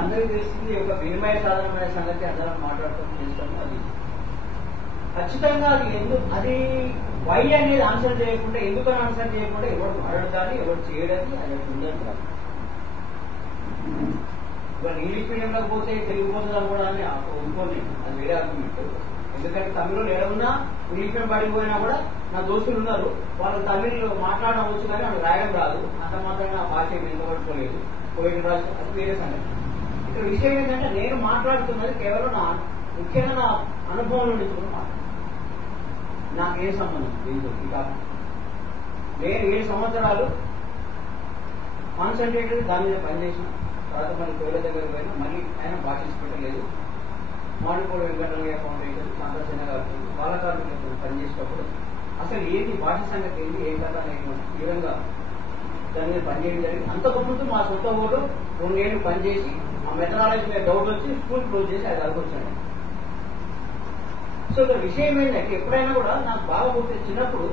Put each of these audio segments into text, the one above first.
అందరికీ తెలిసింది ఒక వినిమయ సాధనమైన సంగతి అందరం మాట్లాడుతూ చేస్తాము. అది ఖచ్చితంగా అది అది వై అనేది ఆన్సర్ చేయకుండా, ఎందుకని ఆన్సర్ చేయకుండా ఎవరు మాట్లాడు కానీ ఎవరు చేయడానికి అది ఉండదు కాదు. ఇవాళ ఇంగ్లీష్ మీడియంలో పోతే తెలుగు పోతుందా కూడా అని అనుకోండి, అది వేరే ఆర్గ్యుమెంట్. ఎందుకంటే తమిళలో ఏదన్నా ఇంగ్లీష్ మీడియం పడిపోయినా కూడా నా దోస్తులు ఉన్నారు, వాళ్ళు తమిళ్లో మాట్లాడవచ్చు కానీ వాళ్ళు రాయడం రాదు, అంత మాత్రమే ఆ భాష వెనుకబడుకోలేదు, పోయిన భాష, అది వేరే సంగతి. ఇక్కడ విషయం ఏంటంటే నేను మాట్లాడుతున్నది కేవలం ముఖ్యంగా నా అనుభవంలో నుంచి మాట్లాడుతున్నాను. నాకేం సంబంధం దీంతో కాకుండా నేను 7 సంవత్సరాలు కాన్సన్ట్రేటెడ్ దాని మీద పనిచేసిన తర్వాత మళ్ళీ కోయిల దగ్గరికి పోయినా మళ్ళీ ఆయన భాషించలేదు. మామిడిపూడి వెంకటరమయ్య ఫౌండేషన్, సందర్శన గారు బాల కార్మికులతో పనిచేసేటప్పుడు అసలు ఏంటి భాష సంగతి ఏంటి, ఏం కదా ఈ విధంగా దాని మీద పనిచేయడం జరిగింది. అంతకుముందు మా సొంత ఊరు 2 ఏళ్ళు పనిచేసి ఆ మెథడాలజీ మీద డౌట్ వచ్చి స్కూల్ క్లోజ్ చేసి అది వచ్చాను. సో ఇక్కడ విషయం ఏంటంటే ఎప్పుడైనా కూడా నాకు బాగా పోతే చిన్నప్పుడు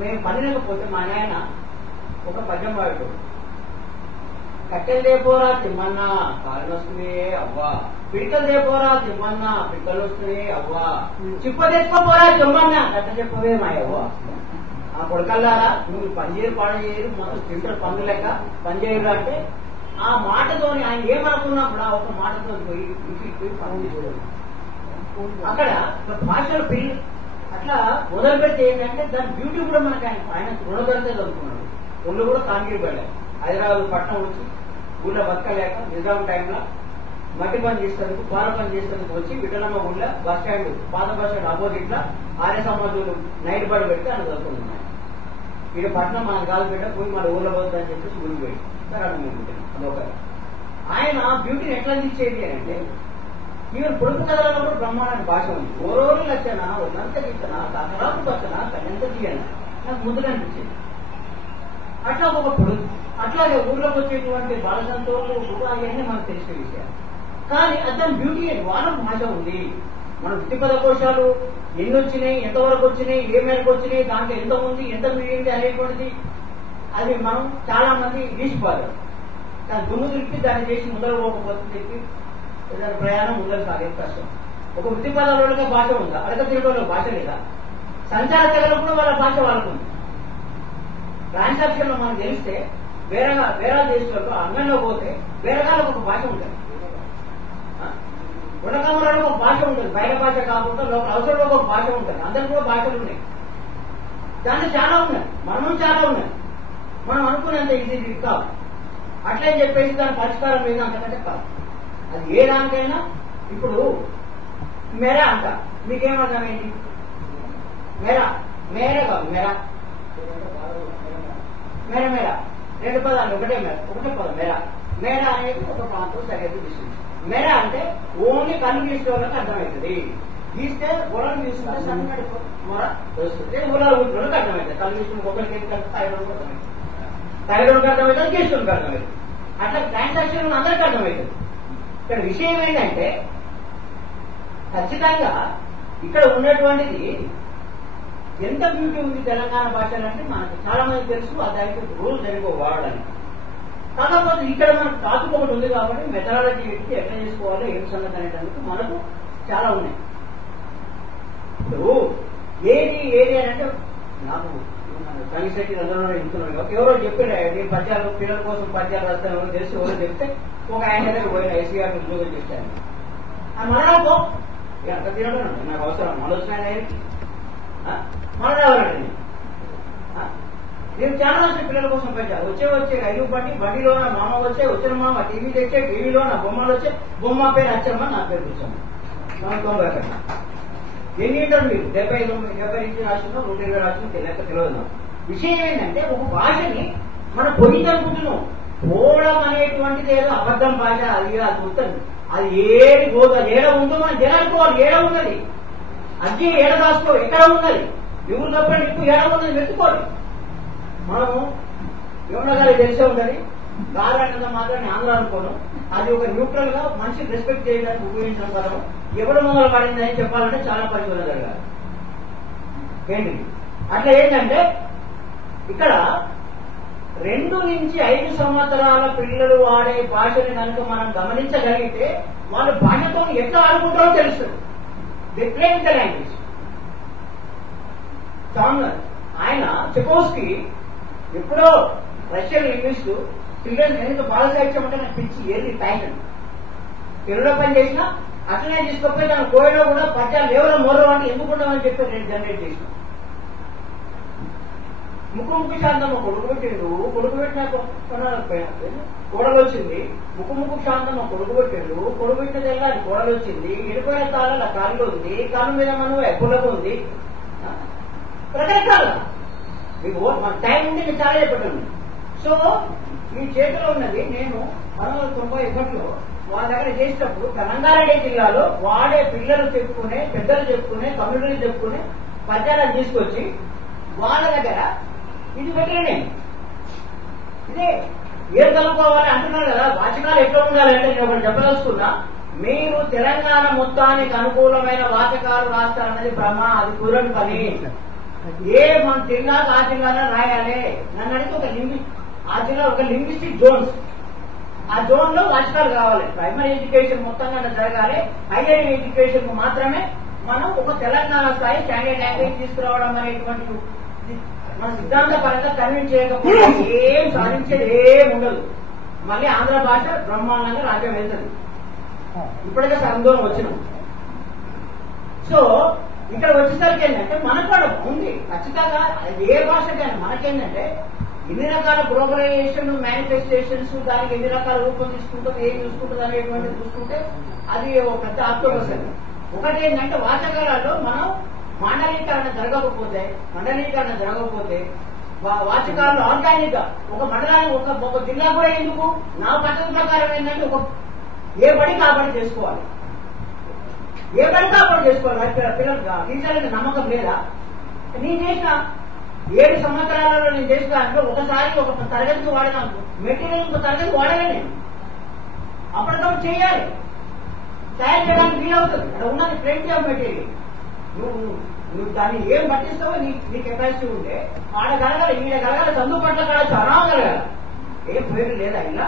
మేము పని లేకపోతే మా నాయన ఒక పద్యం పాడేటోడు. కట్టెలు దేపోరా తిమ్మన్నా కాళ్ళు వస్తున్నాయి అవ్వా, పిడికలు దేపోరా తిమ్మన్నా పిడికలు వస్తున్నాయి అవ్వా, చిప్ప తెచ్చుకోపోరా తిమ్మన్నా కట్ట చెప్పవే మా అవ్వ. ఆ కొడకల్లారా నువ్వు పనిచేయరు పాడచేయరు మొత్తం తింటారు పనులు లెక్క పనిచేయరు అంటే ఆ మాటతోని ఆయన ఏమనుకున్నప్పుడు ఆ ఒక మాటతో పోయి ఇంటికి పోయి పని చేసుకోలేదు. అక్కడ భాషలో పెళ్లి అట్లా మొదలు పెడితే ఏంటంటే దాని బ్యూటీ కూడా మనకి ఆయన రుణదరితే చదువుకున్నాడు. ఒళ్ళు కూడా కాంగిరి పడలేదు. హైదరాబాద్ పట్టణం వచ్చి ఊళ్ళో బతకలేక నిజాం టైంలో మట్టి పని చేసేందుకు పాల పని చేసేందుకు వచ్చి విఠలమ్మ ఊళ్ళో బస్ స్టాండ్ పాత బస్ స్టాండ్ ఆపోజిట్ లో ఆర్య సమాజంలో నైట్ బడి పెడితే ఆయన చదువుకున్నాడు. ఇక పట్టణం మనకు కాదు పెట్ట పోయి మన ఊళ్ళో పోతుంది అని చెప్పేసి ఊరికి పోయి అదొక ఆయన బ్యూటీని ఎట్లా తీసేది అంటే ఈవెన్ పొడుపు కథలలో కూడా బ్రహ్మాండ భాష ఉంది. ఓరోరు లక్షణ ఒకంత గీతన కథరాపు పచ్చన కన్నంత తీయన నాకు ముందుగా అనిపించింది. అట్లా ఒక పొడుగు అట్లాగే ఊర్లోకి వచ్చేటువంటి బాలసంతోళ్ళు కూడా అవన్నీ మనకు తెలిసిన విషయాలు. కానీ దాని బ్యూటీ వాళ్ళ భాష ఉంది. మన వృత్తిపద కోశాలు ఎన్ని వచ్చినాయి, ఎంతవరకు వచ్చినాయి, ఏ మేరకు వచ్చినాయి, దాంట్లో ఎంత ఉంది, ఎంత మిగిలింది అనేటువంటిది అది మనం చాలా మంది తీసిపోతారు. దాని దుమ్ము తిప్పి దాన్ని చేసి ముందర పోకపోతే తిప్పి ఏదైనా ప్రయాణం ముందర సాగేది కష్టం. ఒక వృత్తిపదాలుగా భాష ఉందా, అడగ తిరగడంలో భాష లేదా, సంచార తెగలు కూడా వాళ్ళ భాష వాళ్ళకుంది. ట్రాన్సాక్షన్ లో మనకు తెలిస్తే వేరే దేశాలకు అంగంలో పోతే వేరగాలకు ఒక భాష ఉంటుంది, గుణకమరాలకు ఒక భాష ఉంటుంది, బయట భాష కాకుండా లోపల అవసరంలో ఒక భాష ఉంటుంది. అందరికి కూడా భాషలు ఉన్నాయి. దాంట్లో చాలా ఉన్నాయి, మనం చాలా ఉన్నాయి. మనం అనుకునేంత ఇది కాదు. అట్లే చెప్పేసి దాని పరిష్కారం లేదు అంతకంటే కాదు. అది ఏ దానికైనా ఇప్పుడు మెరా అంట మీకేమర్థమైంది? మేరే కాదు మెరా మేర 2 పదాలు ఒకటే పదం మేరా అనేది ఒక ప్రాంతం సరిహద్దు డిస్టెన్స్. మెరా అంటే ఓన్లీ కళ్ళు గీసే వాళ్ళకి అర్థమవుతుంది. గీస్తే గొడవలు తీసుకుంటే సన్నటి మొర వస్తుంది. ఊళ్ళో ఊళ్ళకి అర్థమవుతుంది. కళ్ళు గీసుకుని ఒకరికి ఏం కలిపితే థైరాయిడ్కి అర్థమవుతుంది, థైరాయిడ్కి అర్థమవుతుంది, గీసుకునికి అర్థమవుతుంది. అట్లా ట్రాన్సాక్షన్ అందరికీ అర్థమవుతుంది. ఇక్కడ విషయం ఏంటంటే ఖచ్చితంగా ఇక్కడ ఉన్నటువంటిది ఎంత బ్యూటీ ఉంది తెలంగాణ భాషలు అంటే మనకు చాలా మంది తెలుసు. దానికి రూల్ జరిగే వాడడానికి. కాకపోతే ఇక్కడ మనకు టాపిక్ ఒకటి ఉంది కాబట్టి మెథడాలజీ ఎట్టి ఎట్లా చేసుకోవాలో ఏం సంగతి అనేటందుకు మనకు చాలా ఉన్నాయి. ఇప్పుడు ఏది అని అంటే నాకు కనిశెట్టి అందరూ ఇంటున్నాను కాబట్టి ఎవరో చెప్పారు నేను పద్యాలు పిల్లల కోసం పద్యాలు రాస్తాను ఎవరో తెలిసి ఎవరో చెప్తే ఒక ఆయన దగ్గర పోయిన ఎస్సీఆర్ ఉద్యోగం చేశాను. ఆ మనకు అంత తినడం నాకు అవసరం ఆలోచన మన రావాలండి. నేను చాలా రాసిన పిల్లల కోసం పెట్టాను. వచ్చే రైలు బండిలో నా మామ వచ్చిన మామ టీవీ తెచ్చే, టీవీలో నా బొమ్మలు వచ్చే, బొమ్మ పేరు అచ్చమ్మ, నా పేరు కూర్చోమ్మ. మనం 90 ఎన్ని ఇంటర్వ్యూ 70 నుంచి రాసిన 120 రాసిన తెలియదు. విషయం ఏంటంటే ఒక భాషని మనం పోయిందనుకుంటున్నాం. పోవడం అనేటువంటిది ఏదో అబద్ధం భాష, అది గుర్తుంది. అది ఏది పోదు, ఏడ ఉందో మనం జనాలుకోవాలి. ఏడ ఉన్నది అజ్జి ఏడ రాసుకో, ఎక్కడ ఉన్నది ఎవరు తప్పని ఎక్కువ ఏడ ఉన్నది వెతుక్కోవాలి. మనము యువన గారి తెలిసే ఉంటది. గారంటే మాత్రం ఆంధ్ర అనుకోను. అది ఒక న్యూట్రల్ గా మనిషిని రెస్పెక్ట్ చేయడానికి ఉపయోగించిన పదం. ఎవడు మొదలు పడింది అని చెప్పాలంటే చాలా పరిశోధన జరగాలి. ఏంటి అట్లా ఏంటంటే ఇక్కడ 2 నుంచి 5 సంవత్సరాల పిల్లలు వాడే భాషని కనుక మనం గమనించగలిగితే వాళ్ళు భాషతో ఎట్లా ఆడుకుంటారో తెలుస్తుంది. They play with the language. ఆయన చెకోవ్స్కీ ఎప్పుడో రష్యన్ లింగ్విస్ట్ పిల్లలు ఎందుకు బాల సాహిత్యం అంటే నాకు పిచ్చి ఏది ప్యాషన్ తెలుగులో పని చేసినా అట్లనే తీసుకపోయి తన కోయలో కూడా పద్యాలు ఎవరో మోరో అంటే ఎందుకు ఉండమని చెప్పి నేను జనరేట్ చేసిన. ముక్కు శాంతమ్మ కొడుకు పెట్టిండు, కొడుకు పెట్టిన కోడలు వచ్చింది. ముక్కు శాంతమ్మ కొడుకు పెట్టిండు, కొడుకు పెట్టినదల్లా అది కోడలు వచ్చింది. ఎడిపోయిన తాళ కాలులో ఉంది, కాలు మీద మనం ఎప్పులకు ఉంది. రకరకాల మీకు మన టైం ఉంటే నేను చాలా చెప్పండి. సో మీ చేతిలో ఉన్నది నేను 1991లో వాళ్ళ దగ్గర చేసినప్పుడు రంగారెడ్డి జిల్లాలో వాడే పిల్లలు చెప్పుకునే, పెద్దలు చెప్పుకునే, కమ్యూనిటీలు చెప్పుకునే పద్యాలను తీసుకొచ్చి వాళ్ళ దగ్గర ఇది పెట్టిన నేను ఇదే ఏం కలుపుకోవాలి అంటున్నారు కదా. వాచకాలు ఎట్లా ఉండాలంటే నేను ఒకటి చెప్పదలుచుకున్నా. మీరు తెలంగాణ మొత్తానికి అనుకూలమైన వాచకాలు రాస్తారన్నది భ్రమ, అది కుదరని పని. ఏ మన జిల్లాకు ఆ జిల్లాలో రాయాలి. నన్ను అడిగితే ఆ జిల్లా ఒక లింగ్విస్టిక్ జోన్స్, ఆ జోన్ లో వాచకాలు కావాలి. ప్రైమరీ ఎడ్యుకేషన్ మొత్తంగా జరగాలి. హైయర్ ఎడ్యుకేషన్ కు మాత్రమే మనం ఒక తెలంగాణ స్థాయి స్టాండర్డ్ లాంగ్వేజ్ తీసుకురావడం అనేటువంటి మన సిద్ధాంత పరంగా కన్విన్స్ చేయకపోతే ఏం సాధించేది ఏం ఉండదు. మళ్ళీ ఆంధ్ర భాష బ్రహ్మాండంగా రాజ్యం వెళ్తుంది. ఇప్పటికే సగం దూరం వచ్చినాం. సో ఇక్కడ వచ్చేసరికి ఏంటంటే మనకు కూడా ఉంది ఖచ్చితంగా ఏ భాషకైనా మనకేంటంటే ఎన్ని రకాల గ్లోబలైజేషన్ మేనిఫెస్టేషన్స్, దానికి ఎన్ని రకాల రూపం తీసుకుంటుంది, ఏం చూసుకుంటుంది అనేటువంటిది చూసుకుంటే అది ఒక పెద్ద ఆత్మవసరం. ఒకటి ఏంటంటే వాచకాలలో మనం మండలీకరణ జరగకపోతే వాచకాలను ఆర్గానిక్ గా ఒక మండలాన్ని ఒక జిల్లా కూడా ఎందుకు నా పద్ధతి ప్రకారం ఏంటంటే ఏ బడికి ఆ బడి చేసుకోవాలి, ఏ బడికి ఆ బడి చేసుకోవాలి. పిల్లలు టీచర్లకి నమ్మకం లేదా? నేను చేసిన 7 సంవత్సరాలలో నేను చేసిన దాంట్లో ఒకసారి ఒక తరగతికి వాడిన మెటీరియల్ ఇంకో తరగతి వాడలే. నేను అప్పటికప్పుడు చేయాలి, తయారు చేయడానికి వీలవుతుంది. అక్కడ ఉన్నది ప్లేంటీ ఆఫ్ మెటీరియల్. నువ్వు దాన్ని ఏం పట్టిస్తావో నీ కెపాసిటీ ఉంటే ఆడగలగాలి, ఈడగలగాలి, చదువు పట్ల కాడ చదవగలగాలి. ఏం పేరు లేదా ఇలా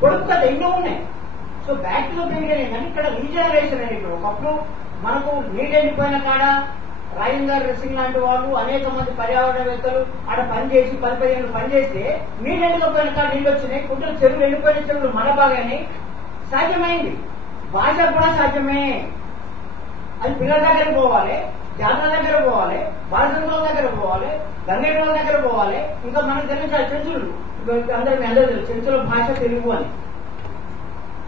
కొడుకు కదా ఎన్నో ఉన్నాయి. సో బ్యాక్ టు పెరిగిన ఏంటంటే ఇక్కడ రీజనరేషన్ అనేటువంటి ఒకప్పుడు మనకు నీళ్ళు ఎండిపోయిన కాడ రాజేందర్ సింగ్ లాంటి వాళ్ళు అనేక మంది పర్యావరణవేత్తలు ఆడ పనిచేసి 10 ఏళ్ళు పనిచేస్తే నీళ్ళు ఎండిపోయిన కాడ నీళ్ళు వచ్చినాయి. కుంటలు చెరువులు ఎండిపోయిన చెరువులు మన బాగానే సాధ్యమైంది. భాష కూడా సాధ్యమే. అది పిల్లల దగ్గర పోవాలి, జాతర దగ్గర పోవాలి, బాలచంద్రుల దగ్గర పోవాలి, గంగేశ్వరుల దగ్గర పోవాలి. ఇంకా మనకు తెలిసిన చెంచులు అందరూ తెలుసు చెంచుల భాష తెలుగు అని.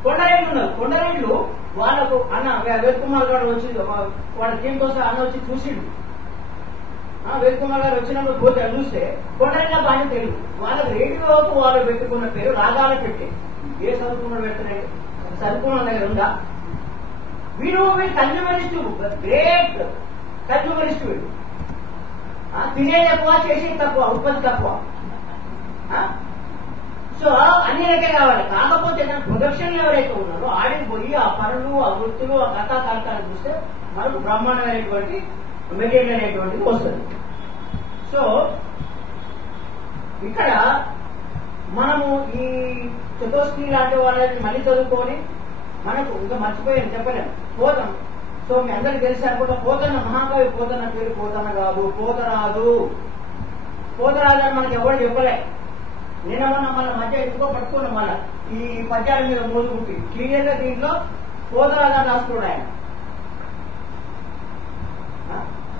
కొండరేళ్లు ఉన్నారు. కొండరేళ్లు వాళ్ళకు అన్న వేదకుమార్ గారు వచ్చి వాళ్ళ టీం కోసం అన్న వచ్చి చూసిండు. వేదకుమార్ గారు వచ్చినప్పుడు పోతే చూస్తే కొండరేళ్ల భాష తెలుగు. వాళ్ళకి రేడియోకు వాళ్ళు పెట్టుకున్న పేరు రాగాల పెట్టే. ఏ చదువుకున్నాడు పెడుతున్నాడు? చదువుకున్న దగ్గర ఉందా? వీడు కన్జ్యూమరిస్ట్, గ్రేట్ కన్జ్యూమరిస్ట్. వీడు తినేది ఎక్కువ, చేసేది తక్కువ, ఉత్పత్తి తక్కువ. సో అన్ని రకాలు కావాలి. కాకపోతే ప్రొడక్షన్ ఎవరైతే ఉన్నారో ఆడికి పోయి ఆ పనులు, ఆ వృత్తులు, ఆ కథా కలకాలను చూస్తే మనకు బ్రహ్మాండమైనటువంటి మెటీరియల్ అనేటువంటిది వస్తుంది. సో ఇక్కడ మనము ఈ చతుర్స్కి లాంటి వాళ్ళని మళ్ళీ చదువుకొని మనకు ఇంకా మర్చిపోయాను చెప్పలేము. పోతాం. సో మీ అందరికి తెలిసి అనుకుంటా పోతన్న మహాకవి పోతన్న పేరు పోతన్న కాదు, పోతరాదు. పోతరాదు అని మనకి ఎవరు చెప్పలే. నేనేమన్నా మన మధ్య ఎందుకో పట్టుకున్నాం. మన ఈ పద్యాల మీద మోసుకుంటే క్లియర్ గా దీంట్లో పోతరాదు అని రాసుకున్నాడు ఆయన.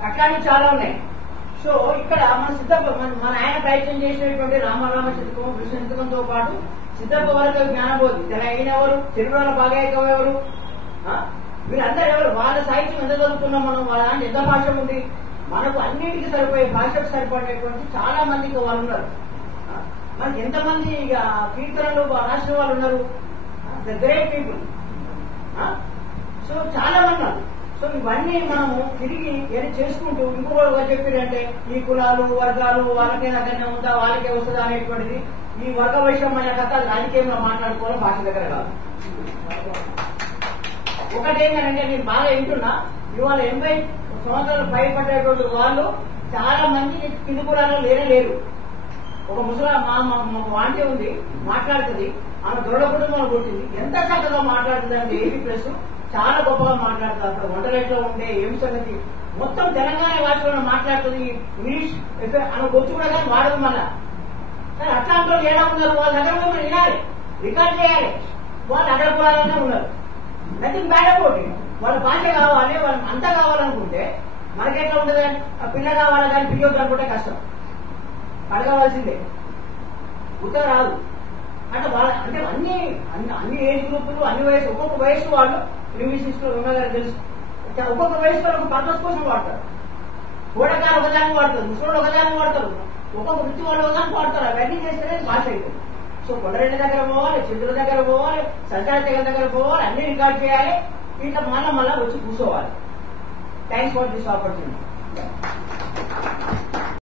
అట్లాంటి చాలా ఉన్నాయి. సో ఇక్కడ మన ఆయన ప్రయత్నం చేసినటువంటి రామరామ శతకం, కృష్ణ శతకంతో పాటు సిద్ధప్ప వరకు జ్ఞానబోధి అయిన ఎవరు, తెలుగులో బాగా ఎవరు, వీళ్ళందరూ ఎవరు, వాళ్ళ సాహిత్యం ఎంత చదువుతున్నాం మనం, వాళ్ళ ఎంత భాష ఉంది, మనకు అన్నిటికీ సరిపోయే భాషకు సరిపడేటువంటి చాలా మందికి వాళ్ళు ఉన్నారు. మనకి ఎంతమంది కీర్తనలు రాసిన వాళ్ళు ఉన్నారు, ద గ్రేట్ పీపుల్. సో చాలా మంది ఉన్నారు. సో ఇవన్నీ మనము తిరిగి ఏది చేసుకుంటూ ఇంకొకరు చెప్పారంటే ఈ కులాలు వర్గాలు వాళ్ళకే దగ్గరనే ఉందా, వాళ్ళకే వస్తుందా అనేటువంటిది ఈ వర్గ వైషమ్య కథ రాజకీయంలో మాట్లాడుకోవడం భాష దగ్గర కాదు. ఒకటేంటంటే నేను బాగా వింటున్నా, ఇవాళ 80 సంవత్సరాలు పైపడ్డేటువంటి వాళ్ళు చాలా మంది కింది కులాల్లో లేరు. ఒక ముసలా మా వాంటి ఉంది మాట్లాడుతుంది, ఆమె దొరల కుటుంబంలో పుట్టింది, ఎంత చక్కగా మాట్లాడుతుంది అంటే ఏపీ ప్రెస్ చాలా గొప్పగా మాట్లాడుతుంది. అక్కడ వంటలెట్లో ఉండే ఏం సంగతి మొత్తం తెలంగాణ భాషలో మాట్లాడుతుంది. ఇంగ్లీష్ ఆమె వచ్చి కూడా కానీ వాడదు మళ్ళా. కానీ అట్లాంటి వాళ్ళు ఏడా ఉన్నారు, వాళ్ళ దగ్గర కూడా వినాలి, రికార్డ్ చేయాలి. వాళ్ళు అక్కడ పోవాలనే ఉన్నారు. Nothing bad about it. వాళ్ళ భాష కావాలి, వాళ్ళు అంతా కావాలనుకుంటే మనకెట్లా ఉంటుంది? ఆ పిల్ల కావాలా కానీ పిల్లొద్దు అనుకుంటే కష్టం, అడగవలసిందే, ఉత్తర రాదు. అంటే వాళ్ళ అంటే అన్ని ఏజ్ గ్రూపులు, అన్ని వయసు, ఒక్కొక్క వయసు వాళ్ళు లింగ్విస్టిక్స్ లో ఉన్నదని తెలుసు. ఒక్కొక్క వయసు ఒక పర్పస్ కోసం వాడతారు. గోడకారు ఒకదాన్ని వాడతారు, ముసలోళ్ళు ఒకదాన్ని వాడతారు, ఒక్కొక్క వృత్తి వాళ్ళు ఒకదాన్ని వాడతారు. అవన్నీ చేస్తేనే భాష అయిపోతుంది. సో కొండరెడ్డి దగ్గర పోవాలి, చంద్రుల దగ్గర పోవాలి, సంచార దగ్గర పోవాలి, అన్ని రికార్డ్ చేయాలి. ఇట్లా మళ్ళా వచ్చి కూర్చోవాలి. Thanks for this opportunity.